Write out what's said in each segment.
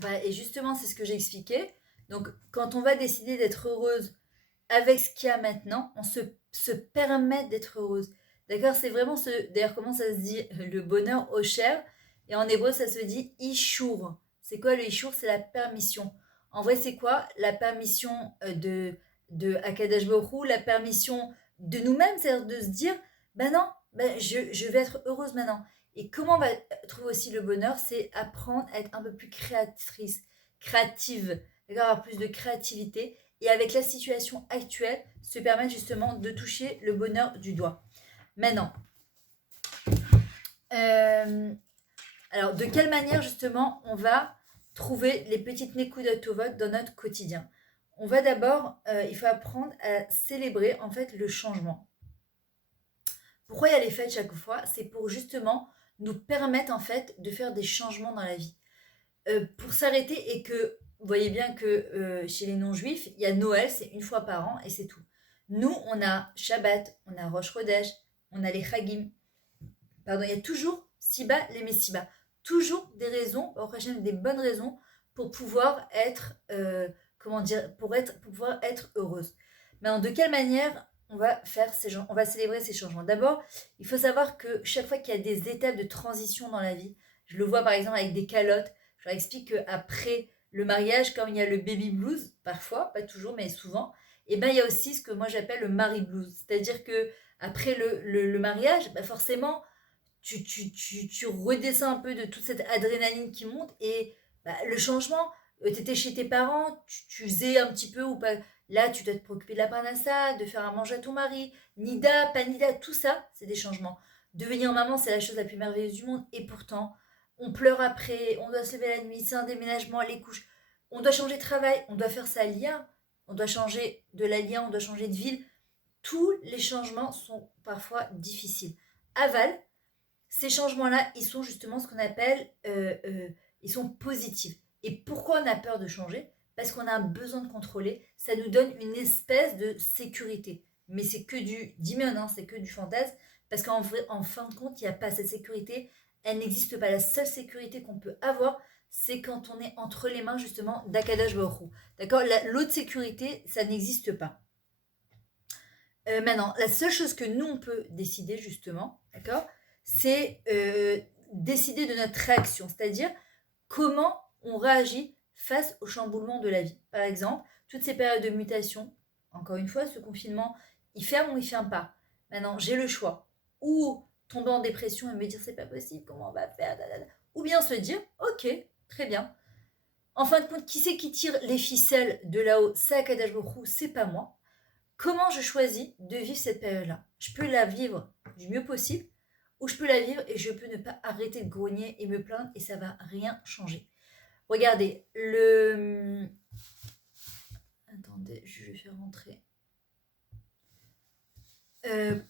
Voilà, et justement, c'est ce que j'ai expliqué. Donc, quand on va décider d'être heureuse avec ce qu'il y a maintenant, on se permet d'être heureuse. D'accord. C'est vraiment ce. D'ailleurs, comment ça se dit le bonheur au cher. Et en hébreu, ça se dit ishour. C'est quoi le ishour? C'est la permission. En vrai, c'est quoi la permission de Akadash Baruch Hu, la permission de nous-mêmes, c'est-à-dire de se dire, ben non, ben je vais être heureuse maintenant. Et comment on va trouver aussi le bonheur? C'est apprendre à être un peu plus créatrice, créative, d'accord, avoir plus de créativité et avec la situation actuelle, se permettre justement de toucher le bonheur du doigt. Maintenant, euh, alors de quelle manière justement on va trouver les petites Nekudatovot dans notre quotidien? On va d'abord, il faut apprendre à célébrer en fait le changement. Pourquoi il y a les fêtes chaque fois? C'est pour justement nous permettre en fait de faire des changements dans la vie. Pour s'arrêter et que vous voyez bien que chez les non-juifs, il y a Noël, c'est une fois par an et c'est tout. Nous, on a Shabbat, on a Rosh Chodesh, on a les Chagim. Pardon, il y a toujours Siba, les Messiba. Toujours des raisons, des bonnes raisons pour pouvoir être, comment dire, pour pouvoir être heureuse. Mais de quelle manière on va célébrer ces changements? D'abord, il faut savoir que chaque fois qu'il y a des étapes de transition dans la vie, je le vois par exemple avec des calottes, je leur explique qu'après le mariage, quand il y a le baby blues, parfois, pas toujours, mais souvent, et ben il y a aussi ce que moi j'appelle le Mari blues. C'est-à-dire que après le mariage, bah forcément, tu redescends un peu de toute cette adrénaline qui monte et bah, le changement, tu étais chez tes parents, tu faisais un petit peu ou pas. Là, tu dois te préoccuper de la panassa, de faire à manger à ton mari, nida, pas nida, tout ça, c'est des changements. Devenir maman, c'est la chose la plus merveilleuse du monde et pourtant, on pleure après, on doit se lever la nuit, c'est un déménagement, les couches. On doit changer de travail, on doit faire sa lien, on doit changer de la lien, on doit changer de ville. Tous les changements sont parfois difficiles. Aval, ces changements-là, ils sont justement ce qu'on appelle, ils sont positifs. Et pourquoi on a peur de changer? Parce qu'on a un besoin de contrôler. Ça nous donne une espèce de sécurité. Mais c'est que du dimion, hein, c'est que du fantasme. Parce en fin de compte, il n'y a pas cette sécurité. Elle n'existe pas. La seule sécurité qu'on peut avoir, c'est quand on est entre les mains justement d'Akadash Baruch. D'accord. L'autre sécurité, ça n'existe pas. Maintenant, la seule chose que nous, on peut décider, justement, d'accord, c'est décider de notre réaction, c'est-à-dire comment on réagit face au chamboulement de la vie. Par exemple, toutes ces périodes de mutation, encore une fois, ce confinement, il ferme ou il ferme pas. Maintenant, j'ai le choix. Ou tomber en dépression et me dire c'est pas possible, comment on va faire, ou bien se dire ok, très bien. En fin de compte, qui c'est qui tire les ficelles de là-haut? C'est Akadash Baruch Hu, c'est pas moi. Comment je choisis de vivre cette période-là? Je peux la vivre du mieux possible ou je peux la vivre et je peux ne pas arrêter de grogner et me plaindre et ça va rien changer. Regardez, Attendez, je vais faire rentrer. Euh,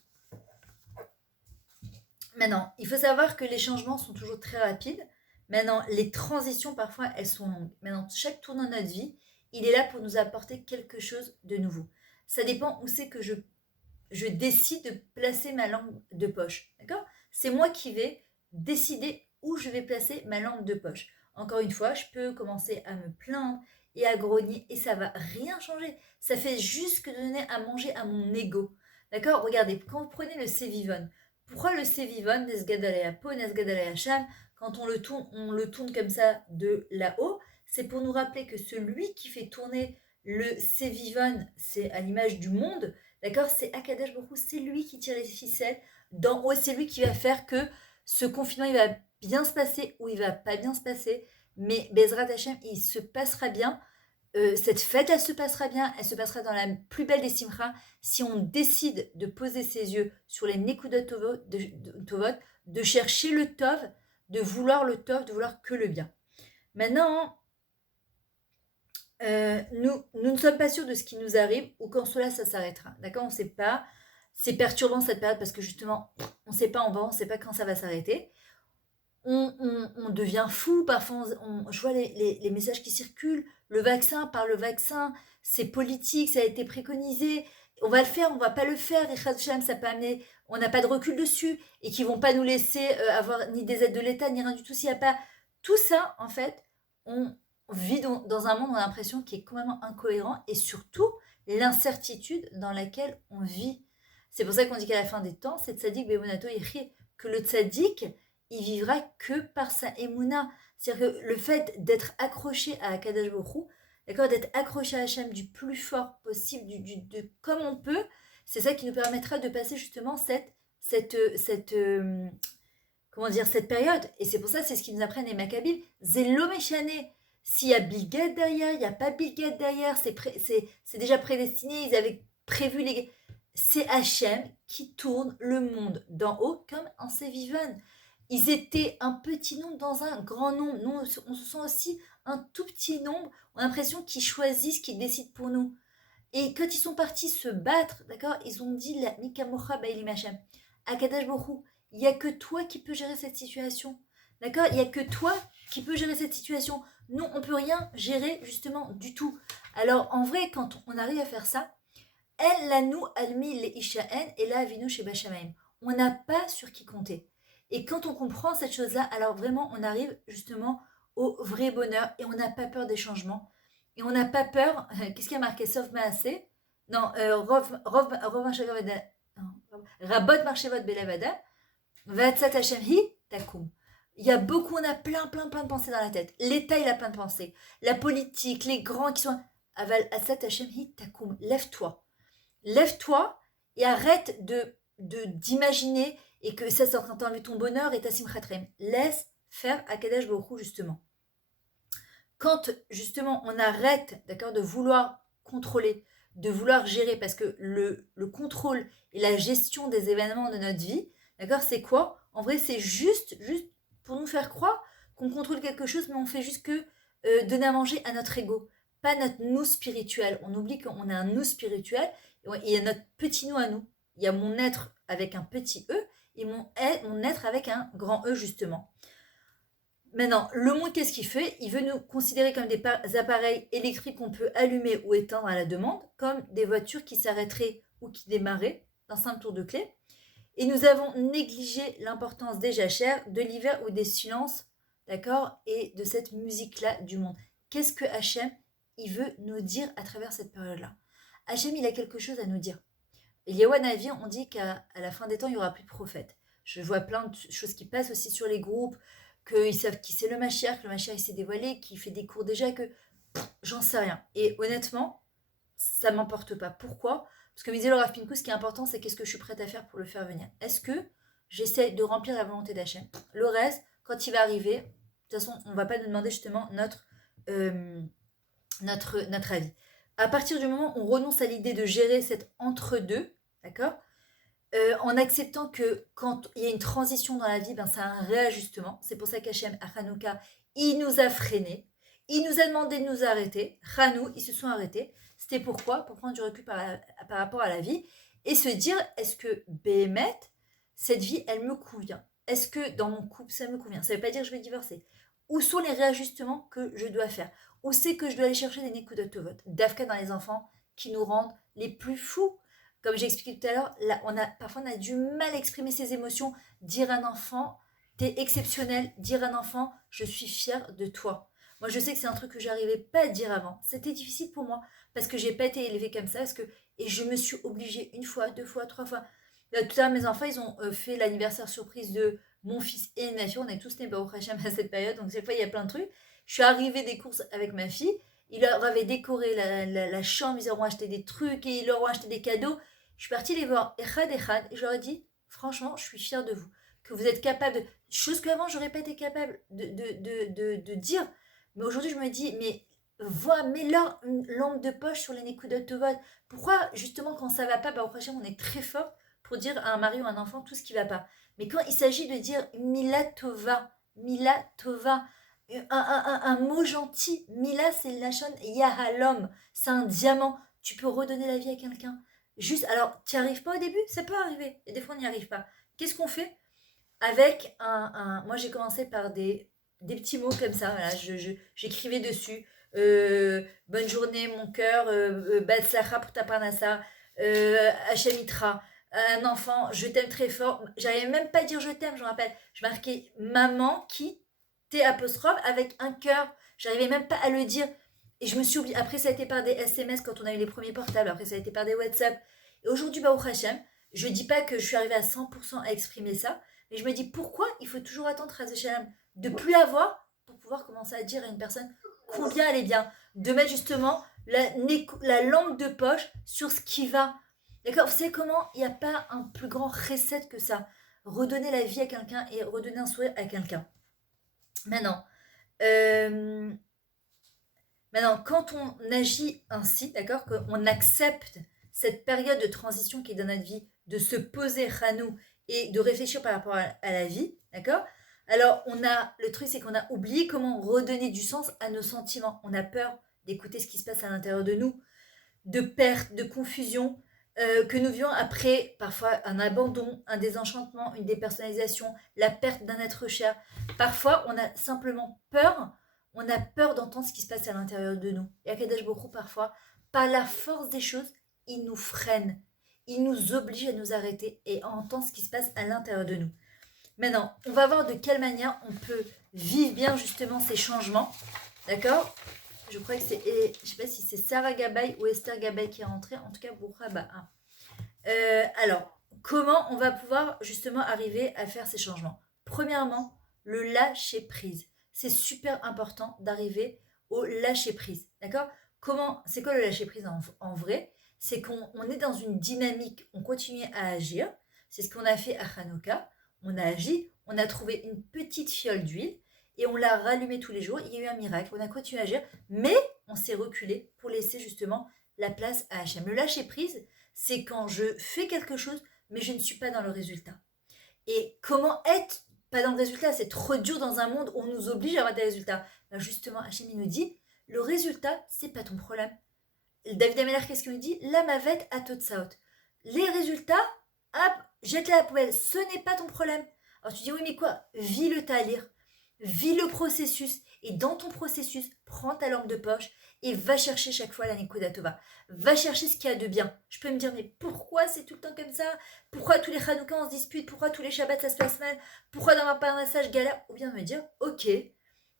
Maintenant, il faut savoir que les changements sont toujours très rapides. Maintenant, les transitions, parfois, elles sont longues. Maintenant, chaque tournant de notre vie, il est là pour nous apporter quelque chose de nouveau. Ça dépend où c'est que je décide de placer ma lampe de poche. D'accord? C'est moi qui vais décider où je vais placer ma lampe de poche. Encore une fois, je peux commencer à me plaindre et à grogner et ça va rien changer. Ça fait juste que de donner à manger à mon ego. D'accord? Regardez, quand vous prenez le Cévivon, pourquoi le Cévivon, Nesgadalea Po, Nesgadalea Sham, quand on le tourne comme ça de là-haut, c'est pour nous rappeler que celui qui fait tourner le Cévivon, c'est à l'image du monde. D'accord? C'est Akadash Baruch Hu, c'est lui qui tire les ficelles d'en haut, c'est lui qui va faire que ce confinement il va bien se passer ou il va pas bien se passer, mais Bezrat Hashem il se passera bien. Cette fête elle se passera bien, elle se passera dans la plus belle des simchas si on décide de poser ses yeux sur les Nekudot Tovot, de chercher le Tov, de vouloir le Tov, de vouloir que le bien. Maintenant, nous ne sommes pas sûrs de ce qui nous arrive ou quand cela ça s'arrêtera. D'accord? On ne sait pas. C'est perturbant cette période parce que justement, on ne sait pas on ne sait pas quand ça va s'arrêter. On devient fou, parfois je vois les messages qui circulent, le vaccin, par le vaccin, c'est politique, ça a été préconisé, on va le faire, on va pas le faire, et ça peut amener, on n'a pas de recul dessus, et qui vont pas nous laisser avoir ni des aides de l'État, ni rien du tout, s'il n'y a pas tout ça, en fait, on, vit dans un monde, on a l'impression qui est complètement incohérent et surtout l'incertitude dans laquelle on vit. C'est pour ça qu'on dit qu'à la fin des temps, c'est tzaddik be'emunato yechie, que le tzaddik, il vivra que par sa emuna. C'est-à-dire que le fait d'être accroché à Akadosh Baruch Hu, d'accord, d'être accroché à Hachem du plus fort possible, comme on peut, c'est ça qui nous permettra de passer justement cette comment dire, cette période. Et c'est pour ça, c'est ce qu'ils nous apprennent les Maccabiles. Zélo méchané. S'il y a Bill Gates derrière, il n'y a pas Bill Gates derrière, c'est déjà prédestiné, ils avaient prévu les... C'est Hachem qui tourne le monde d'en haut comme en Sévivan. Ils étaient un petit nombre dans un grand nombre. Nous, on se sent aussi un tout petit nombre. On a l'impression qu'ils choisissent, qu'ils décident pour nous. Et quand ils sont partis se battre, d'accord, ils ont dit la Mikamocha Bailim Hachem. Akadash Borou, il n'y a que toi qui peux gérer cette situation. D'accord. Il n'y a que toi qui peux gérer cette situation. Nous, on ne peut rien gérer justement du tout. Alors en vrai, quand on arrive à faire ça, elle, la nous, almi, les ishaen, et là, avinu chez Bachamaim. On n'a pas sur qui compter. Et quand on comprend cette chose-là, alors vraiment, on arrive justement au vrai bonheur et on n'a pas peur des changements. Et on n'a pas peur, qu'est-ce qui a marqué Sauf Maasé. Non, Rabot Marchevot Belavada, Vatsat Hashem Hi Takum. Il y a beaucoup, on a plein de pensées dans la tête. L'État, il a plein de pensées. La politique, les grands qui sont... Aval Atsat Hashem Hi Takum. Lève-toi. Lève-toi et arrête d'imaginer et que ça en train d'enlever ton bonheur et ta simchatrem. Laisse faire Akadosh Baruch Hu justement. Quand justement on arrête, d'accord, de vouloir contrôler, de vouloir gérer, parce que le contrôle et la gestion des événements de notre vie, d'accord, c'est quoi? En vrai, c'est juste pour nous faire croire qu'on contrôle quelque chose, mais on fait juste que donner à manger à notre ego, pas notre nous spirituel. On oublie qu'on a un nous spirituel, et il y a notre petit nous à nous. Il y a mon être avec un petit E et mon être avec un grand E justement. Maintenant, le monde, qu'est-ce qu'il fait? Il veut nous considérer comme des appareils électriques qu'on peut allumer ou éteindre à la demande, comme des voitures qui s'arrêteraient ou qui démarraient d'un simple tour de clé. Et nous avons négligé l'importance des jachères, de l'hiver ou des silences, d'accord, et de cette musique-là du monde. Qu'est-ce que Hachem, il veut nous dire à travers cette période-là? Hachem, il a quelque chose à nous dire. Eliyahu Hanavi, on dit qu'à la fin des temps, il n'y aura plus de prophètes. Je vois plein de choses qui passent aussi sur les groupes, qu'ils savent qui c'est le Mashiach, que le Mashiach il s'est dévoilé, qu'il fait des cours déjà, que j'en sais rien. Et honnêtement, ça ne m'emporte pas. Pourquoi? Parce que me disait le Rav Pinkou, ce qui est important, c'est qu'est-ce que je suis prête à faire pour le faire venir. Est-ce que j'essaie de remplir la volonté d'Hachem? Le reste, quand il va arriver, de toute façon, on ne va pas nous demander justement notre avis. À partir du moment où on renonce à l'idée de gérer cet entre-deux, d'accord, en acceptant que quand il y a une transition dans la vie, ben, c'est un réajustement. C'est pour ça qu'Hachem, à Hanouka, il nous a freinés. Il nous a demandé de nous arrêter. Hanou, ils se sont arrêtés. C'était pourquoi? Pour prendre du recul par rapport à la vie et se dire, est-ce que Béhémet, cette vie, elle me convient? Est-ce que dans mon couple, ça me convient? Ça ne veut pas dire que je vais divorcer. Où sont les réajustements que je dois faire? Où c'est que je dois aller chercher des Nekudot Tovot? Dafka dans les enfants qui nous rendent les plus fous. Comme j'ai expliqué tout à l'heure, parfois on a du mal à exprimer ses émotions. Dire à un enfant, t'es exceptionnel. Dire à un enfant, je suis fière de toi. Moi, je sais que c'est un truc que j'arrivais pas à dire avant. C'était difficile pour moi parce que j'ai pas été élevée comme ça. Et je me suis obligée une fois, deux fois, trois fois. Tout à l'heure, mes enfants, ils ont fait l'anniversaire surprise de mon fils et ma fille. On est tous nés au Hachem à cette période, donc cette fois, il y a plein de trucs. Je suis arrivée des courses avec ma fille. Ils leur avaient décoré la chambre, ils leur ont acheté des trucs et ils leur ont acheté des cadeaux. Je suis partie les voir Echad et je leur ai dit, franchement, je suis fière de vous. Que vous êtes capable de... Chose qu'avant, je n'aurais pas été capable de dire. Mais aujourd'hui, je me dis, mais mets-leur une lampe de poche sur les Nekudot Tovot. Pourquoi, justement, quand ça ne va pas, au prochain, on est très fort pour dire à un mari ou à un enfant tout ce qui ne va pas. Mais quand il s'agit de dire Mila Tova, un mot gentil, Mila, c'est Lachon Yahalom, c'est un diamant. Tu peux redonner la vie à quelqu'un. Juste, alors, tu n'y arrives pas au début? Ça peut arriver. Et des fois, on n'y arrive pas. Qu'est-ce qu'on fait? Avec moi, j'ai commencé par des petits mots comme ça. Voilà, j'écrivais dessus. Bonne journée, mon cœur. Batslacha pour ta parnassa. Hachamitra. Un enfant, je t'aime très fort. J'arrivais même pas à dire je t'aime, je me rappelle. Je marquais maman qui, T apostrophe, avec un cœur. j'arrivais même pas à le dire. Et je me suis oubliée. Après, ça a été par des SMS quand on a eu les premiers portables. Après, ça a été par des WhatsApp. Et aujourd'hui, au Hachem, je dis pas que je suis arrivée à 100% à exprimer ça, mais je me dis pourquoi il faut toujours attendre Shalom de plus avoir pour pouvoir commencer à dire à une personne combien elle est bien. De mettre justement la langue de poche sur ce qui va. D'accord. Vous savez comment il n'y a pas un plus grand recette que ça. Redonner la vie à quelqu'un et redonner un sourire à quelqu'un. Maintenant, euh, Maintenant, quand on agit ainsi, d'accord, qu'on accepte cette période de transition qui est dans notre vie, de se poser à nous et de réfléchir par rapport à la vie, d'accord. Alors, le truc, c'est qu'on a oublié comment redonner du sens à nos sentiments. On a peur d'écouter ce qui se passe à l'intérieur de nous, de perte, de confusion, que nous vivons après parfois un abandon, un désenchantement, une dépersonnalisation, la perte d'un être cher. Parfois, on a simplement peur, on a peur d'entendre ce qui se passe à l'intérieur de nous. Et Akadosh Baruch Hu, parfois, par la force des choses, il nous freine, il nous oblige à nous arrêter et à entendre ce qui se passe à l'intérieur de nous. Maintenant, on va voir de quelle manière on peut vivre bien justement ces changements, d'accord. Je crois que c'est, je sais pas si c'est Sarah Gabay ou Esther Gabay qui est rentrée, en tout cas Bourra Ba'a. Alors, comment on va pouvoir justement arriver à faire ces changements? Premièrement, le lâcher prise. C'est super important d'arriver au lâcher prise, d'accord. C'est quoi le lâcher prise en vrai? C'est qu'on est dans une dynamique, on continue à agir. C'est ce qu'on a fait à Hanouka. On a agi, on a trouvé une petite fiole d'huile et on l'a rallumée tous les jours. Il y a eu un miracle, on a continué à agir, mais on s'est reculé pour laisser justement la place à Hachem. Le lâcher prise, c'est quand je fais quelque chose, mais je ne suis pas dans le résultat. Et comment être pas dans le résultat? C'est trop dur dans un monde où on nous oblige à avoir des résultats. Ben justement, Hachem il nous dit, le résultat, c'est pas ton problème. David Ameller, qu'est-ce qu'il nous dit? La mavette à Totsaot. Les résultats, hop, jette-les à la poubelle. Ce n'est pas ton problème. Alors tu dis, oui, mais quoi? Vis le talir, vis le processus. Et dans ton processus, prends ta lampe de poche et va chercher chaque fois la Nekuda Tova. Va chercher ce qu'il y a de bien. Je peux me dire, mais pourquoi c'est tout le temps comme ça? Pourquoi tous les Hanouka on se dispute? Pourquoi tous les Shabbats ça se passe mal? Pourquoi dans ma parnassage galère? Ou bien me dire, ok,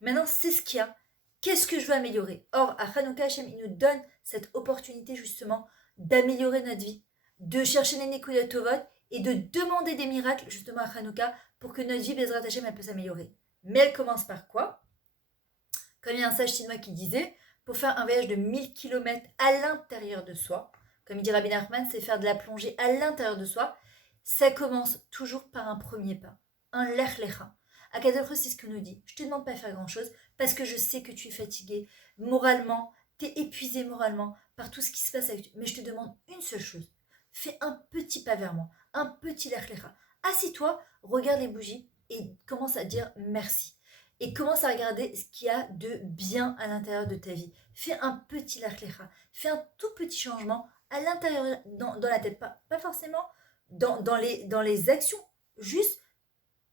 maintenant c'est ce qu'il y a. Qu'est-ce que je veux améliorer? Or, à Hanouka, Hashem, il nous donne cette opportunité justement d'améliorer notre vie, de chercher les Nekuda Tovot et de demander des miracles justement à Hanouka pour que notre vie, Bezrat Hashem, elle peut s'améliorer. Mais elle commence par quoi? Comme il y a un sage chinois qui disait, pour faire un voyage de 1000 km à l'intérieur de soi, comme il dit Rabbi Nachman, c'est faire de la plongée à l'intérieur de soi, ça commence toujours par un premier pas, un lech lecha. Akadosh, c'est ce que nous dit. Je te demande pas de faire grand chose parce que je sais que tu es fatigué moralement, tu es épuisé moralement par tout ce qui se passe avec toi. Mais je te demande une seule chose. Fais un petit pas vers moi, un petit lech lecha. Assis-toi, regarde les bougies et commence à dire merci. Et commence à regarder ce qu'il y a de bien à l'intérieur de ta vie. Fais un petit lech lecha. Fais un tout petit changement à l'intérieur, dans la tête. Pas forcément dans les actions. Juste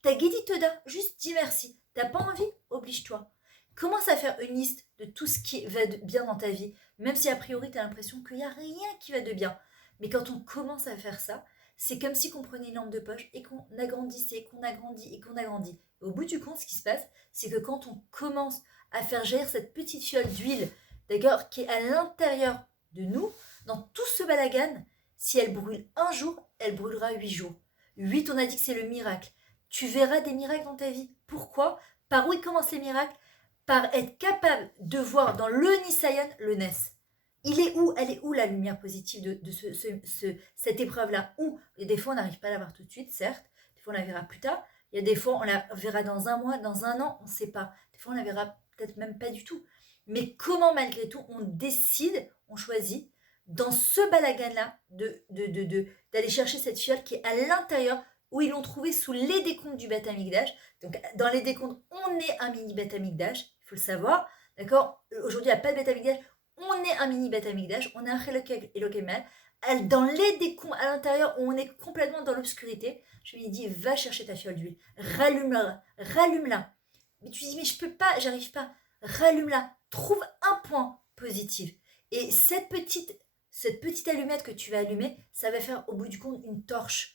t'as guédi Toda, juste dis merci. T'as pas envie? Oblige-toi. Commence à faire une liste de tout ce qui va de bien dans ta vie, même si a priori t'as l'impression qu'il n'y a rien qui va de bien. Mais quand on commence à faire ça, c'est comme si on prenait une lampe de poche et qu'on agrandissait, qu'on agrandit et qu'on agrandit. Et au bout du compte, ce qui se passe, c'est que quand on commence à faire jaillir cette petite fiole d'huile, d'accord, qui est à l'intérieur de nous, dans tout ce balagan, si elle brûle un jour, elle brûlera 8 jours. 8, on a dit que c'est le miracle. Tu verras des miracles dans ta vie. Pourquoi? Par où ils commencent les miracles? Par être capable de voir dans le Nisayon le Nes. Elle est où la lumière positive de cette épreuve-là? Où? Et des fois, on n'arrive pas à la voir tout de suite, certes. Des fois, on la verra plus tard. Il y a des fois, on la verra dans un mois, dans un an, on ne sait pas. Des fois, on la verra peut-être même pas du tout. Mais comment, malgré tout, on décide, on choisit, dans ce balagan-là, d'aller chercher cette fiole qui est à l'intérieur, où ils l'ont trouvé sous les décombres du Beth Amikdash. Donc, dans les décombres, on est un mini Beth Amikdash, il faut le savoir. D'accord? Aujourd'hui, il n'y a pas de Beth Amikdash. On est un mini Beth Amikdash. On est un Chelok Elokemal. Dans les décombres à l'intérieur, où on est complètement dans l'obscurité, je lui ai dit, va chercher ta fiole d'huile. Rallume-la. Rallume-la. Mais tu dis, mais je peux pas, j'arrive pas. Rallume-la. Trouve un point positif. Et cette petite allumette que tu vas allumer, ça va faire au bout du compte une torche.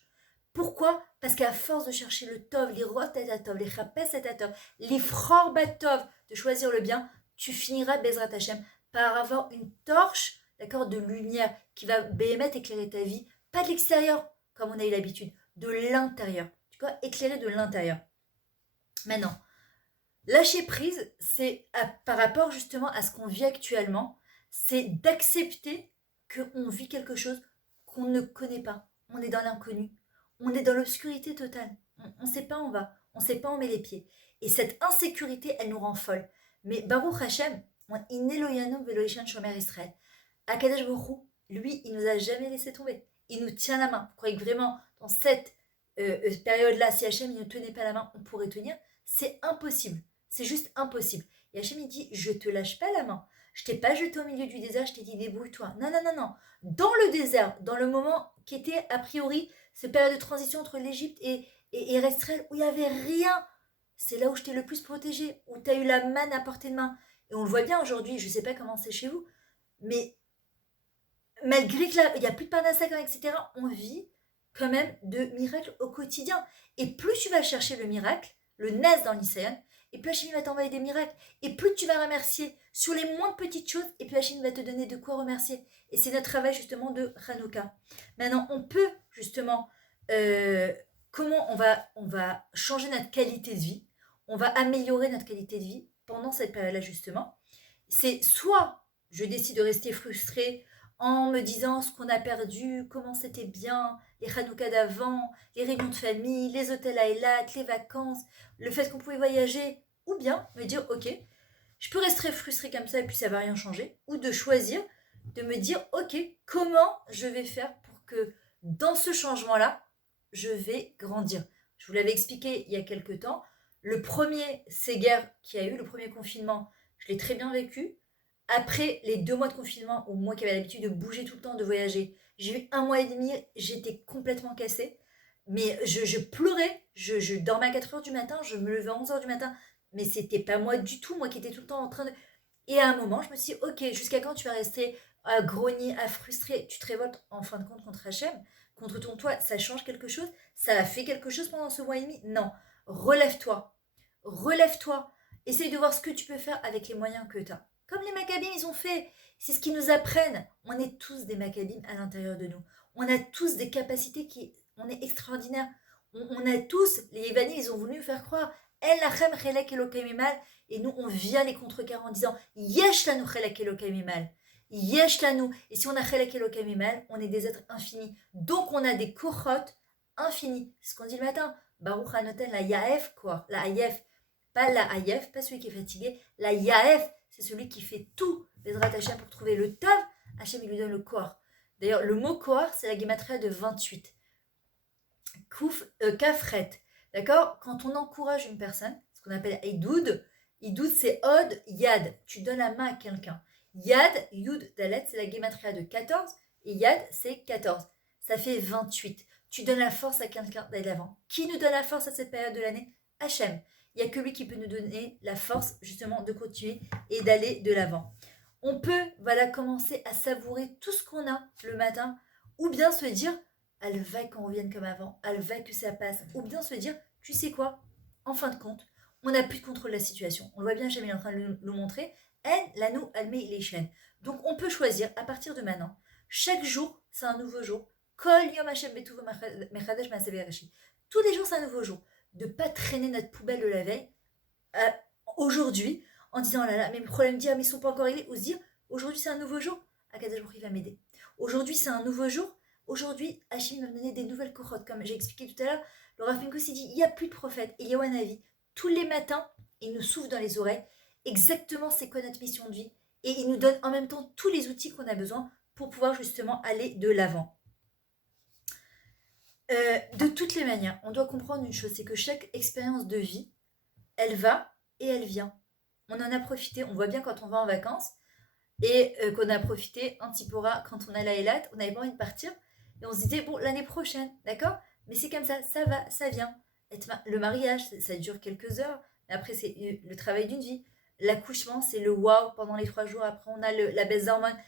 Pourquoi? Parce qu'à force de chercher le tov, les rotatatov, les chapes tov, les frorbatov, de choisir le bien, tu finiras Bezrat Hashem par avoir une torche, d'accord, de lumière qui va béhémet éclairer ta vie, pas de l'extérieur comme on a eu l'habitude, de l'intérieur. Tu vois, éclairer de l'intérieur. Maintenant, lâcher prise, c'est par rapport justement à ce qu'on vit actuellement, c'est d'accepter qu'on vit quelque chose qu'on ne connaît pas. On est dans l'inconnu, on est dans l'obscurité totale. On ne sait pas où on va, on ne sait pas où on met les pieds. Et cette insécurité, elle nous rend folle. Mais Baruch Hashem, in Elohim veloishan shomer Israël. Akadosh Baruch Hu, lui, il nous a jamais laissé tomber. Il nous tient la main. Vous croyez que vraiment, dans cette période-là, si Hachem ne nous tenait pas la main, on pourrait tenir? C'est impossible. C'est juste impossible. Et Hachem, il dit, je te lâche pas la main. Je t'ai pas jeté au milieu du désert, je t'ai dit, débrouille-toi. Non, non, non, non. Dans le désert, dans le moment qui était, a priori, cette période de transition entre l'Égypte et Israël, où il n'y avait rien, c'est là où je t'ai le plus protégé, où tu as eu la manne à portée de main. Et on le voit bien aujourd'hui, je ne sais pas comment c'est chez vous, mais malgré que là, il n'y a plus de parnassa, etc., on vit quand même de miracles au quotidien. Et plus tu vas chercher le miracle, le nes dans l'Israël, et plus Hachim va t'envoyer des miracles. Et plus tu vas remercier sur les moindres petites choses, et plus Hachim va te donner de quoi remercier. Et c'est notre travail justement de Hanouka. Maintenant, on peut justement, comment on va changer notre qualité de vie, on va améliorer notre qualité de vie pendant cette période-là justement. C'est soit je décide de rester frustrée en me disant ce qu'on a perdu, comment c'était bien, les Hanouka d'avant, les réunions de famille, les hôtels à Eilat, les vacances, le fait qu'on pouvait voyager, ou bien me dire ok, je peux rester frustrée comme ça et puis ça va rien changer, ou de choisir de me dire ok, comment je vais faire pour que dans ce changement-là, je vais grandir. Je vous l'avais expliqué il y a quelques temps, le premier Séguer qui a eu, le premier confinement, je l'ai très bien vécu. Après les 2 mois de confinement, où moi qui avais l'habitude de bouger tout le temps, de voyager, j'ai eu 1 mois et demi, j'étais complètement cassée. Mais je pleurais, je dormais à 4 heures du matin, je me levais à 11 heures du matin. Mais c'était pas moi du tout, moi qui étais tout le temps en train de... Et à un moment, je me suis dit, ok, jusqu'à quand tu vas rester à grogner, à frustrer? Tu te révoltes en fin de compte contre Hachem, contre ton toit, ça change quelque chose? Ça a fait quelque chose pendant ce mois et demi? Non. Relève-toi. Relève-toi. Essaye de voir ce que tu peux faire avec les moyens que tu as. Comme les Maccabim, ils ont fait. C'est ce qu'ils nous apprennent. On est tous des Maccabim à l'intérieur de nous. On a tous des capacités qui... On est extraordinaires. On a tous... Les Yévanis, ils ont voulu nous faire croire. El lachem chelek elokai mimal. Et nous, on vient les contrecarrer en disant Yesh lanu chelek elokai mimal. Yesh lanu. Et si on a chelek elokai mimal, on est des êtres infinis. Donc, on a des kochot infinis. C'est ce qu'on dit le matin. Baruch Hanoten, la Yaef, quoi. La Ayef. Pas la Ayef, pas celui qui est fatigué. La Yaef, c'est celui qui fait tout, Bezrat Hashem, pour trouver le tov. Hashem, il lui donne le koar. D'ailleurs, le mot koar, c'est la guématria de 28. Kafret. D'accord? Quand on encourage une personne, ce qu'on appelle Eidoud, Eidoud, c'est Od, Yad. Tu donnes la main à quelqu'un. Yad, Yud, Dalet, c'est la guématria de 14. Et Yad, c'est 14. Ça fait 28. Tu donnes la force à quelqu'un d'aller l'avant. Qui nous donne la force à cette période de l'année? Hachem. Il n'y a que lui qui peut nous donner la force justement de continuer et d'aller de l'avant. On peut commencer à savourer tout ce qu'on a le matin, ou bien se dire, elle va qu'on revienne comme avant, elle va que ça passe, ou bien se dire, tu sais quoi, en fin de compte, on n'a plus de contrôle de la situation. On le voit bien, Jamil est en train de nous montrer. Donc on peut choisir à partir de maintenant, chaque jour, c'est un nouveau jour. Tous les jours, c'est un nouveau jour. De ne pas traîner notre poubelle de la veille aujourd'hui en disant oh là là, mes problèmes d'hier, mais ils sont pas encore réglés, ou se dire aujourd'hui c'est un nouveau jour, Akadosh Baruch Hu va m'aider. Aujourd'hui c'est un nouveau jour, aujourd'hui Hachim va me donner des nouvelles corottes, comme j'ai expliqué tout à l'heure. Le Rav Pinkus dit il n'y a plus de prophète, il y a un avis. Tous les matins, il nous souffle dans les oreilles exactement c'est quoi notre mission de vie, et il nous donne en même temps tous les outils qu'on a besoin pour pouvoir justement aller de l'avant. De toutes les manières, on doit comprendre une chose, c'est que chaque expérience de vie, elle va et elle vient. On en a profité, on voit bien quand on va en vacances, et qu'on a profité un petit peu quand on allait à Eilat, on n'avait pas envie de partir, et on se disait, bon, l'année prochaine, d'accord? Mais c'est comme ça va, ça vient. Le mariage, ça dure quelques heures, mais après c'est le travail d'une vie. L'accouchement, c'est le wow pendant les 3 jours, après on a la baisse d'hormones.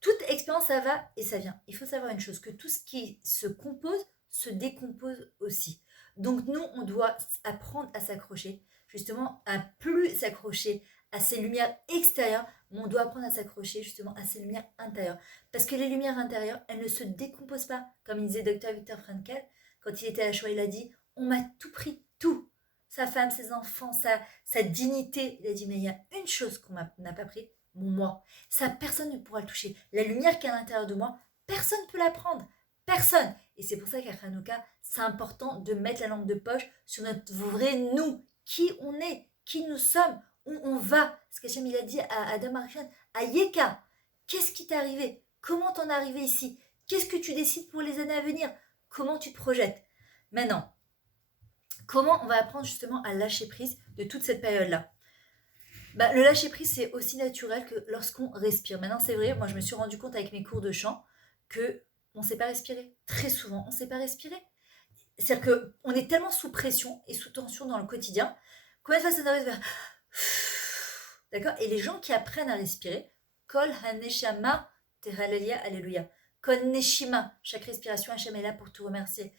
Toute expérience, ça va et ça vient. Il faut savoir une chose, que tout ce qui se compose, se décompose aussi. Donc nous, on doit apprendre à s'accrocher, justement à plus s'accrocher à ces lumières extérieures, mais on doit apprendre à s'accrocher justement à ces lumières intérieures. Parce que les lumières intérieures, elles ne se décomposent pas. Comme il disait Dr Viktor Frankl, quand il était à la Shoah, il a dit, on m'a tout pris, tout. Sa femme, ses enfants, sa dignité. Il a dit, mais il y a une chose qu'on n'a pas pris, mon moi. Ça, personne ne pourra le toucher. La lumière qui est à l'intérieur de moi, personne ne peut la prendre. Personne. Et c'est pour ça qu'à Hanouka, c'est important de mettre la lampe de poche sur notre vrai nous. Qui on est, qui nous sommes, où on va. Ce qu'Hachem il a dit à Adam Arishon, à Yeka. Qu'est-ce qui t'est arrivé? Comment t'en es arrivé ici? Qu'est-ce que tu décides pour les années à venir? Comment tu te projettes? Maintenant, comment on va apprendre justement à lâcher prise de toute cette période-là? Le lâcher prise, c'est aussi naturel que lorsqu'on respire. Maintenant, c'est vrai, moi je me suis rendu compte avec mes cours de chant que on ne sait pas respirer. Très souvent, on ne sait pas respirer. C'est-à-dire qu'on est tellement sous pression et sous tension dans le quotidien. Combien de fois ça arrive faire... D'accord? Et les gens qui apprennent à respirer, Kol Haneshama Tehalelia Alléluia. Kol Neshima, chaque respiration, Hachem est là pour te remercier.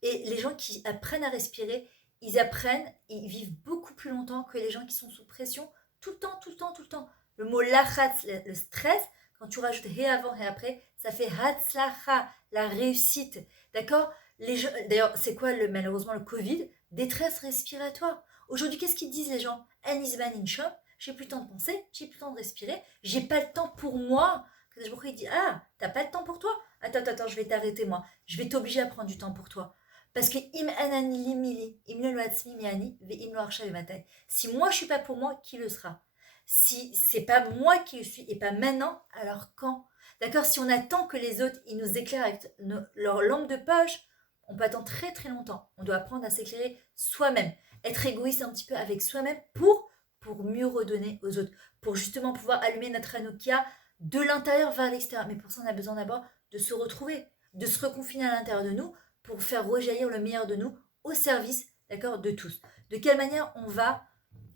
Et les gens qui apprennent à respirer, ils vivent beaucoup plus longtemps que les gens qui sont sous pression tout le temps, tout le temps, tout le temps. Le mot lachatz, le stress, quand tu rajoutes he avant et après, ça fait hatzlacha, la réussite. D'accord? D'ailleurs, c'est quoi malheureusement le Covid? Détresse respiratoire. Aujourd'hui, qu'est-ce qu'ils disent les gens? Anisban inshom, j'ai plus le temps de penser, j'ai plus le temps de respirer, j'ai pas le temps pour moi. Il dit, ah, t'as pas le temps pour toi? Attends, je vais t'arrêter moi. Je vais t'obliger à prendre du temps pour toi. Parce que im anani limili, im le loatzmi miani, ve im lo arsha vematay. Si moi je suis pas pour moi, qui le sera? Si c'est pas moi qui le suis et pas maintenant, alors quand? D'accord? Si on attend que les autres ils nous éclairent avec leur lampe de poche, on peut attendre très très longtemps. On doit apprendre à s'éclairer soi-même, être égoïste un petit peu avec soi-même pour mieux redonner aux autres, pour justement pouvoir allumer notre Hanouka de l'intérieur vers l'extérieur. Mais pour ça, on a besoin d'abord de se retrouver, de se reconfiner à l'intérieur de nous pour faire rejaillir le meilleur de nous au service, d'accord, de tous. De quelle manière on va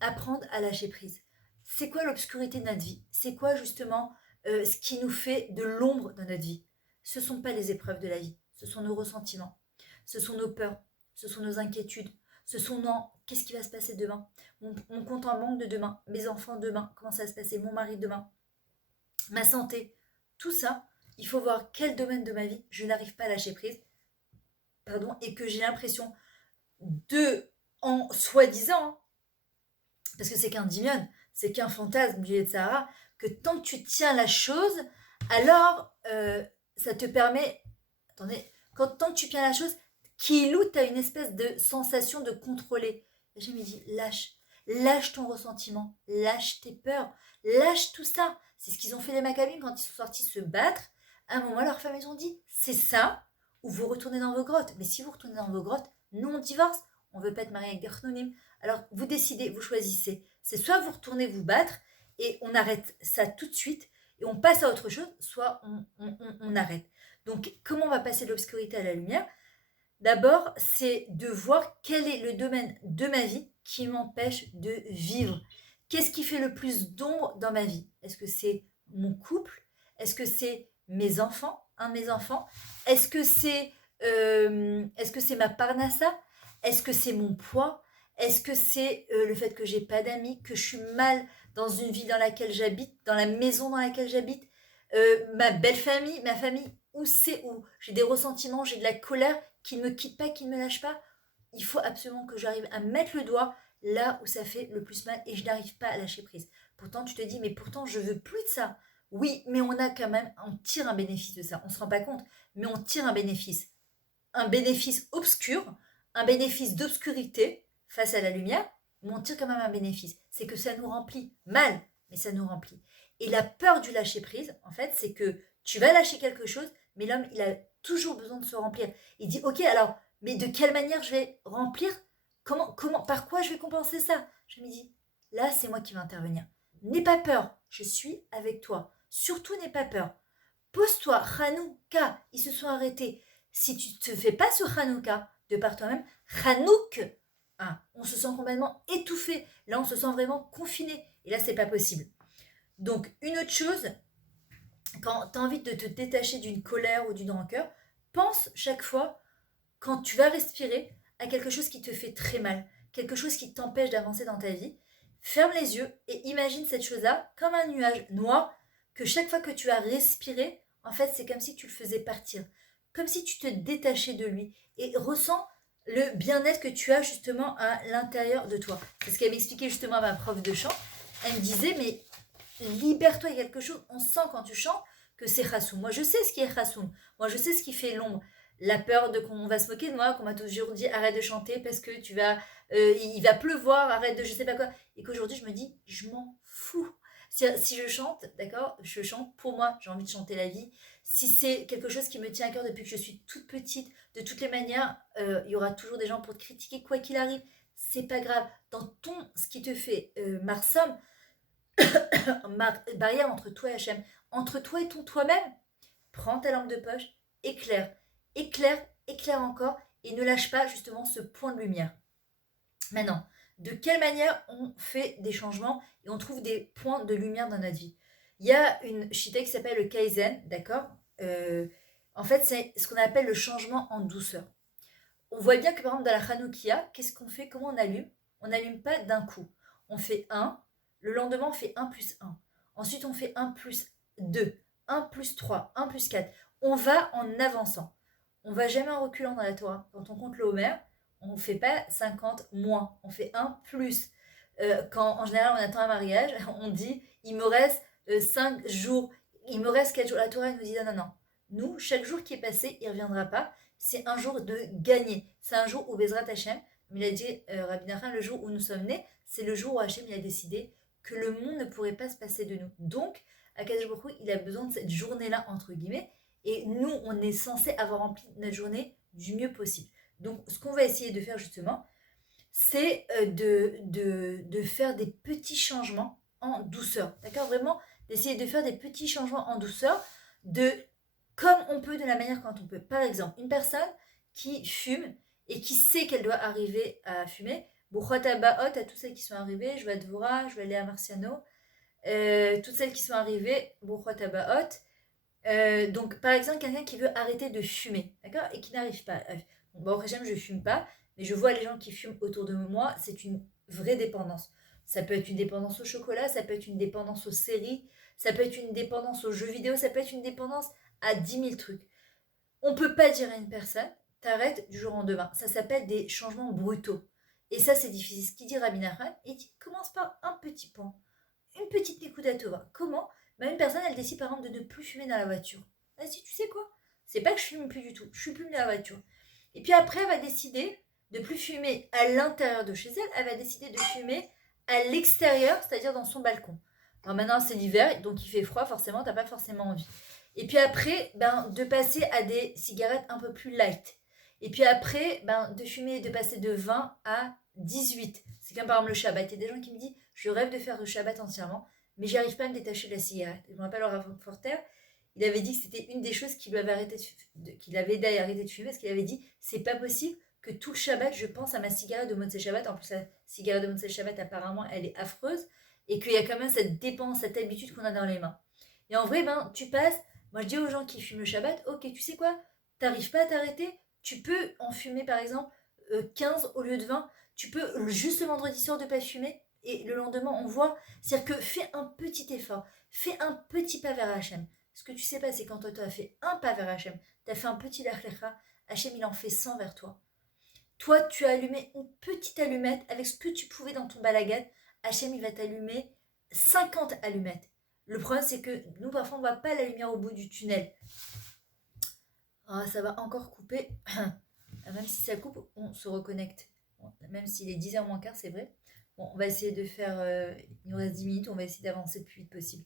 apprendre à lâcher prise? C'est quoi l'obscurité de notre vie? C'est quoi justement ce qui nous fait de l'ombre dans notre vie? Ce ne sont pas les épreuves de la vie, ce sont nos ressentiments, ce sont nos peurs, ce sont nos inquiétudes, ce sont nos qu'est-ce qui va se passer demain, mon compte en banque de demain, mes enfants demain, comment ça va se passer, mon mari demain, ma santé, tout ça, il faut voir quel domaine de ma vie je n'arrive pas à lâcher prise, et que j'ai l'impression en soi-disant, parce que c'est qu'un dimion, c'est qu'un fantasme du Yetzirah, que tant que tu tiens la chose, alors ça te permet, tant que tu tiens la chose, Kilou, tu as une espèce de sensation de contrôler. J'ai me dit, lâche ton ressentiment, lâche tes peurs, lâche tout ça. C'est ce qu'ils ont fait les Maccabim quand ils sont sortis se battre. À un moment, leurs femmes, ils ont dit, c'est ça, ou vous retournez dans vos grottes. Mais si vous retournez dans vos grottes, nous on divorce, on veut pas être marié avec des chnonim. Alors vous décidez, vous choisissez. C'est soit vous retournez vous battre et on arrête ça tout de suite et on passe à autre chose, soit on arrête. Donc comment on va passer de l'obscurité à la lumière? D'abord, c'est de voir quel est le domaine de ma vie qui m'empêche de vivre. Qu'est-ce qui fait le plus d'ombre dans ma vie? Est-ce que c'est mon couple? Est-ce que c'est mes enfants? Un de mes enfants? Est-ce que c'est ma parnassa? Est-ce que c'est mon poids? Est-ce que c'est le fait que j'ai pas d'amis, que je suis mal dans une ville dans laquelle j'habite, dans la maison dans laquelle j'habite, ma belle famille, ma famille, où j'ai des ressentiments, j'ai de la colère qui ne me quitte pas, qui ne me lâche pas? Il faut absolument que j'arrive à mettre le doigt là où ça fait le plus mal et je n'arrive pas à lâcher prise. Pourtant, tu te dis, mais pourtant, je veux plus de ça. Oui, mais on tire un bénéfice de ça. On ne se rend pas compte, mais on tire un bénéfice. Un bénéfice obscur, un bénéfice d'obscurité face à la lumière, mais on tire quand même un bénéfice. C'est que ça nous remplit mal, mais ça nous remplit. Et la peur du lâcher prise, en fait, c'est que tu vas lâcher quelque chose, mais l'homme, il a toujours besoin de se remplir. Il dit, ok, alors, mais de quelle manière je vais remplir? Par quoi je vais compenser ça? Je me dis, là, c'est moi qui vais intervenir. N'aie pas peur, je suis avec toi. Surtout, n'aie pas peur. Pose-toi, Hanouka, ils se sont arrêtés. Si tu ne te fais pas ce Hanouka de par toi-même, Hanouk, on se sent complètement étouffé. Là, on se sent vraiment confiné. Et là, c'est pas possible. Donc, une autre chose, quand tu as envie de te détacher d'une colère ou d'une rancœur, pense chaque fois, quand tu vas respirer, à quelque chose qui te fait très mal, quelque chose qui t'empêche d'avancer dans ta vie. ferme les yeux et imagine cette chose-là comme un nuage noir que chaque fois que tu as respiré, en fait, c'est comme si tu le faisais partir, comme si tu te détachais de lui et ressens le bien-être que tu as justement à l'intérieur de toi. C'est ce qu'elle m'expliquait justement à ma prof de chant. Elle me disait, mais libère-toi, il y a quelque chose, on sent quand tu chantes que c'est Khassoum. Moi, je sais ce qui est Khassoum. Moi, je sais ce qui fait l'ombre. La peur de qu'on va se moquer de moi, qu'on m'a toujours dit arrête de chanter parce que il va pleuvoir, arrête de je sais pas quoi. Et qu'aujourd'hui, je me dis, je m'en fous. Si je chante, d'accord, je chante pour moi, j'ai envie de chanter la vie. Si c'est quelque chose qui me tient à cœur depuis que je suis toute petite, de toutes les manières, il y aura toujours des gens pour te critiquer, quoi qu'il arrive. C'est pas grave. Ce qui te fait Marsom, barrière entre toi et Hachem, entre toi et ton toi-même, prends ta lampe de poche, éclaire, éclaire, éclaire encore, et ne lâche pas justement ce point de lumière. Maintenant, de quelle manière on fait des changements et on trouve des points de lumière dans notre vie? Il y a une shita qui s'appelle le Kaizen, d'accord. En fait, c'est ce qu'on appelle le changement en douceur. On voit bien que par exemple dans la Hanoukia, qu'est-ce qu'on fait? Comment on allume? On n'allume pas d'un coup. On fait un, le lendemain on fait un plus un. Ensuite on fait un plus 2, un plus 3, un plus 4. On va en avançant. On va jamais en reculant dans la Torah. Quand on compte le Homer, on ne fait pas 50 moins, on fait un plus. Quand en général on attend un mariage, on dit il me reste 5 jours, il me reste 4 jours. La Torah nous dit non, non, non. Nous, chaque jour qui est passé, il ne reviendra pas. C'est un jour de gagner. C'est un jour où Bezrat Hachem, il a dit Rabbi Nachman, le jour où nous sommes nés, c'est le jour où Hachem il a décidé que le monde ne pourrait pas se passer de nous. Donc, Akadosh Baruch Hu, il a besoin de cette journée-là, entre guillemets, et nous, on est censé avoir rempli notre journée du mieux possible. Donc, ce qu'on va essayer de faire justement, c'est de faire des petits changements en douceur. D'accord? Vraiment, d'essayer de faire des petits changements en douceur, comme on peut, de la manière quand on peut. Par exemple, une personne qui fume et qui sait qu'elle doit arriver à fumer. Bouchot Baot, à tous celles qui sont arrivées, je vais à Dvora, je vais aller à Marciano. Toutes celles qui sont arrivées, Bouchot Baot. Donc, par exemple, quelqu'un qui veut arrêter de fumer, d'accord, et qui n'arrive pas. Bon, après, je fume pas, mais je vois les gens qui fument autour de moi, c'est une vraie dépendance. Ça peut être une dépendance au chocolat, ça peut être une dépendance aux séries, ça peut être une dépendance aux jeux vidéo, ça peut être une dépendance à 10 000 trucs. On peut pas dire à une personne, t'arrêtes du jour au lendemain. Ça s'appelle des changements brutaux. Et ça, c'est difficile. Ce qu'il dit Rabbi Nachman, il dit commence par un petit point, une petite Nekuda Tova. Comment? Une personne, elle décide par exemple de ne plus fumer dans la voiture. Elle dit, tu sais quoi? C'est pas que je fume plus du tout, je suis plus dans la voiture. Et puis après, elle va décider de plus fumer à l'intérieur de chez elle, elle va décider de fumer à l'extérieur, c'est-à-dire dans son balcon. Alors maintenant, c'est l'hiver, donc il fait froid, forcément, t'as pas forcément envie. Et puis après, de passer à des cigarettes un peu plus light. Et puis après, de fumer, de passer de 20 à 18. C'est comme par exemple le Shabbat. Il y a des gens qui me disent, je rêve de faire le Shabbat entièrement, mais j'arrive pas à me détacher de la cigarette. Je me rappelle Rav Forter, il avait dit que c'était une des choses qui lui avait qu'il avait aidé à arrêter de fumer, parce qu'il avait dit, c'est pas possible que tout le Shabbat, je pense à ma cigarette de Motzei Shabbat. En plus, la cigarette de Motzei Shabbat, apparemment, elle est affreuse, et qu'il y a quand même cette dépense, cette habitude qu'on a dans les mains. Et en vrai, tu passes. Moi, je dis aux gens qui fument le Shabbat, ok, tu sais quoi, t'arrives pas à t'arrêter, tu peux en fumer par exemple 15 au lieu de 20. Tu peux juste le vendredi soir de pas fumer et le lendemain on voit. C'est-à-dire que fais un petit effort, fais un petit pas vers Hachem. Ce que tu sais pas, c'est quand toi tu as fait un pas vers Hachem, tu as fait un petit lachlecha, Hachem il en fait 100 vers toi. Toi, tu as allumé une petite allumette avec ce que tu pouvais dans ton balagan, Hachem il va t'allumer 50 allumettes. Le problème, c'est que nous, parfois, on ne voit pas la lumière au bout du tunnel. Ah, ça va encore couper. Même si ça coupe, on se reconnecte. Bon, même s'il est 10h moins quart, c'est vrai. Bon, on va essayer de faire... il nous reste 10 minutes, on va essayer d'avancer le plus vite possible.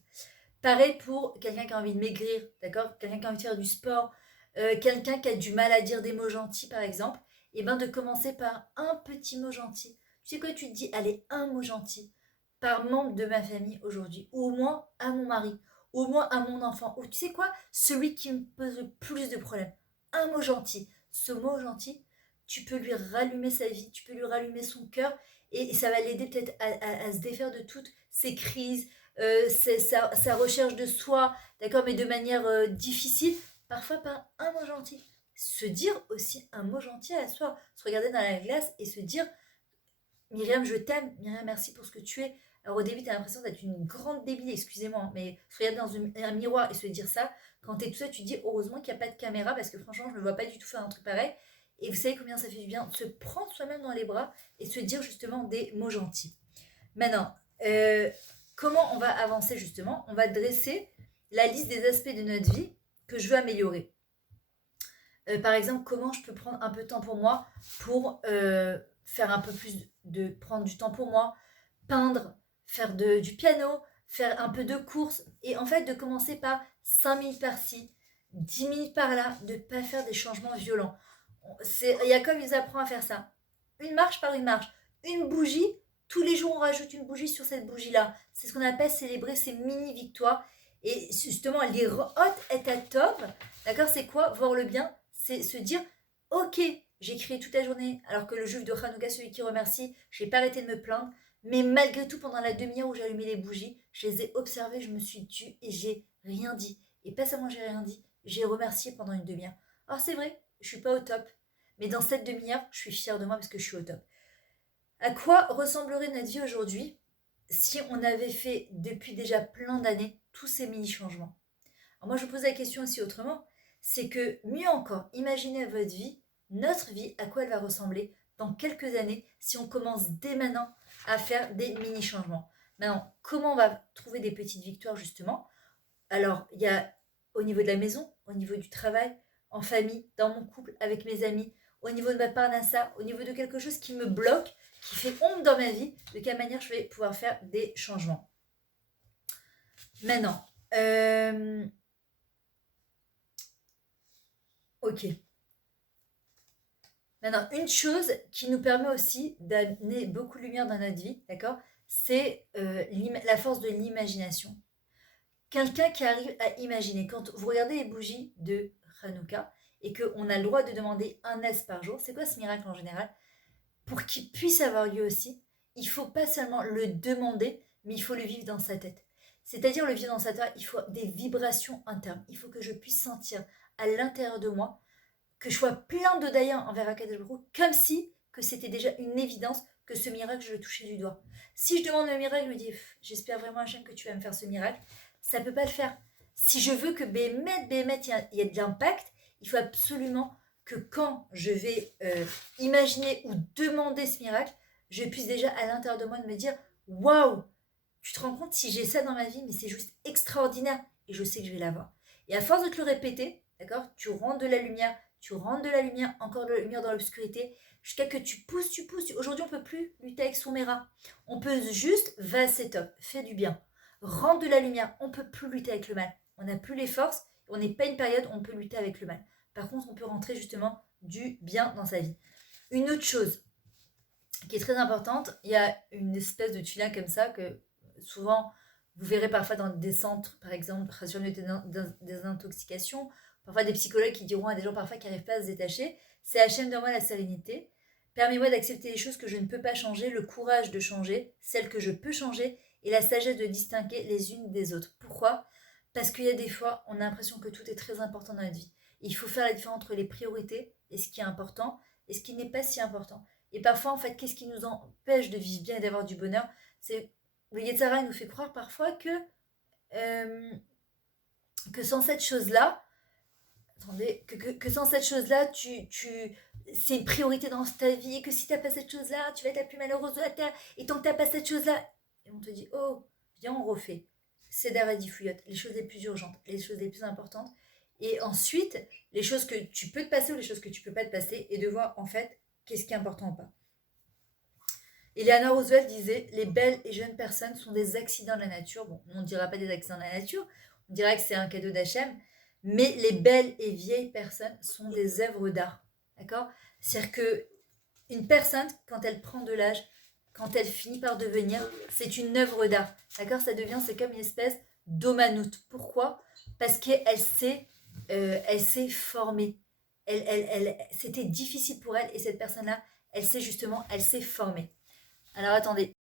Pareil pour quelqu'un qui a envie de maigrir, d'accord? Quelqu'un qui a envie de faire du sport, quelqu'un qui a du mal à dire des mots gentils, par exemple. Et de commencer par un petit mot gentil. Tu sais quoi, tu te dis, allez, un mot gentil par membre de ma famille aujourd'hui, ou au moins à mon mari, ou au moins à mon enfant, ou tu sais quoi, celui qui me pose le plus de problèmes. Un mot gentil. Ce mot gentil, tu peux lui rallumer sa vie, tu peux lui rallumer son cœur, et ça va l'aider peut-être à se défaire de toutes ses crises, sa recherche de soi, d'accord, mais de manière difficile, parfois par un mot gentil. Se dire aussi un mot gentil à soi, se regarder dans la glace et se dire Myriam, je t'aime. Myriam, merci pour ce que tu es. Alors au début, tu as l'impression d'être une grande débile, excusez-moi, hein, mais se regarder dans un miroir et se dire ça, quand tu es tout seul, tu te dis heureusement qu'il n'y a pas de caméra parce que franchement, je ne me vois pas du tout faire un truc pareil. Et vous savez combien ça fait du bien de se prendre soi-même dans les bras et se dire justement des mots gentils. Maintenant, comment on va avancer justement? On va dresser la liste des aspects de notre vie que je veux améliorer. Par exemple, comment je peux prendre un peu de temps pour moi pour faire un peu plus prendre du temps pour moi, peindre, faire du piano, faire un peu de course et en fait de commencer par 5 minutes par-ci, 10 minutes par-là, de ne pas faire des changements violents. Jacob, ils apprend à faire ça. Une marche par une marche. Une bougie, tous les jours on rajoute une bougie sur cette bougie-là. C'est ce qu'on appelle célébrer ces mini-victoires. Et justement, les hautes est à top. D'accord, c'est quoi? Voir le bien, c'est se dire, ok, j'ai crié toute la journée, alors que le juif de Hanouka, celui qui remercie, j'ai pas arrêté de me plaindre. Mais malgré tout, pendant la demi-heure où j'ai allumé les bougies, je les ai observées, je me suis tue et j'ai rien dit. Et pas seulement j'ai rien dit, j'ai remercié pendant une demi-heure. Alors c'est vrai, je suis pas au top. Mais dans cette demi-heure, je suis fière de moi parce que je suis au top. À quoi ressemblerait notre vie aujourd'hui si on avait fait depuis déjà plein d'années tous ces mini-changements? Alors moi, je vous pose la question aussi autrement. C'est que, mieux encore, imaginez votre vie, notre vie, à quoi elle va ressembler dans quelques années si on commence dès maintenant à faire des mini-changements. Maintenant, comment on va trouver des petites victoires justement? Alors, il y a au niveau de la maison, au niveau du travail, en famille, dans mon couple, avec mes amis, au niveau de ma parnassa, au niveau de quelque chose qui me bloque, qui fait ombre dans ma vie, de quelle manière je vais pouvoir faire des changements. Maintenant, ok. Maintenant, une chose qui nous permet aussi d'amener beaucoup de lumière dans notre vie, d'accord, c'est la force de l'imagination. Quelqu'un qui arrive à imaginer, quand vous regardez les bougies de Hanouka et qu'on a le droit de demander un S par jour, c'est quoi ce miracle en général? Pour qu'il puisse avoir lieu aussi, il ne faut pas seulement le demander, mais il faut le vivre dans sa tête. C'est-à-dire le vivre dans sa tête, il faut des vibrations internes. Il faut que je puisse sentir à l'intérieur de moi que je sois plein de Dayan envers Akadosh Baruch Hu, comme si que c'était déjà une évidence que ce miracle, je le touchais du doigt. Si je demande le miracle, je me dis, j'espère vraiment, Hachem, que tu vas me faire ce miracle, ça ne peut pas le faire. Si je veux que Bémet, il y ait de l'impact, il faut absolument que quand je vais imaginer ou demander ce miracle, je puisse déjà à l'intérieur de moi de me dire, waouh, tu te rends compte si j'ai ça dans ma vie, mais c'est juste extraordinaire et je sais que je vais l'avoir. Et à force de te le répéter, d'accord, tu rentres de la lumière, encore de la lumière dans l'obscurité, jusqu'à que tu pousses. Aujourd'hui, on ne peut plus lutter avec son méra. On peut juste, va, c'est top, fais du bien. Rentre de la lumière, on ne peut plus lutter avec le mal. On n'a plus les forces, on n'est pas une période où on peut lutter avec le mal. Par contre, on peut rentrer justement du bien dans sa vie. Une autre chose qui est très importante, il y a une espèce de tuila comme ça que souvent vous verrez parfois dans des centres, par exemple, sur des intoxications, parfois des psychologues qui diront à des gens parfois qui n'arrivent pas à se détacher, c'est Hachem, donne-moi la sérénité, permets-moi d'accepter les choses que je ne peux pas changer, le courage de changer, celles que je peux changer, et la sagesse de distinguer les unes des autres. Pourquoi? Parce qu'il y a des fois, on a l'impression que tout est très important dans notre vie. Il faut faire la différence entre les priorités et ce qui est important et ce qui n'est pas si important. Et parfois, en fait, qu'est-ce qui nous empêche de vivre bien et d'avoir du bonheur? C'est le Yetzara nous fait croire parfois que sans cette chose-là, attendez, que sans cette chose-là, c'est une priorité dans ta vie, et que si tu n'as pas cette chose-là, tu vas être la plus malheureuse de la terre, et tant que tu n'as pas cette chose-là, et on te dit, oh, viens, on refait. C'est Daradi Fouillot, les choses les plus urgentes, les choses les plus importantes, et ensuite, les choses que tu peux te passer ou les choses que tu peux pas te passer, et de voir, en fait, qu'est-ce qui est important ou pas. Eleanor Roosevelt disait, les belles et jeunes personnes sont des accidents de la nature. Bon, on ne dira pas des accidents de la nature, on dira que c'est un cadeau d'Hachem, mais les belles et vieilles personnes sont des œuvres d'art. D'accord? C'est-à-dire que une personne, quand elle prend de l'âge, quand elle finit par devenir, c'est une œuvre d'art. D'accord? Ça devient, c'est comme une espèce d'omanoute. Pourquoi? Parce qu'elle s'est formée. C'était difficile pour elle et cette personne-là, elle s'est formée. Alors attendez,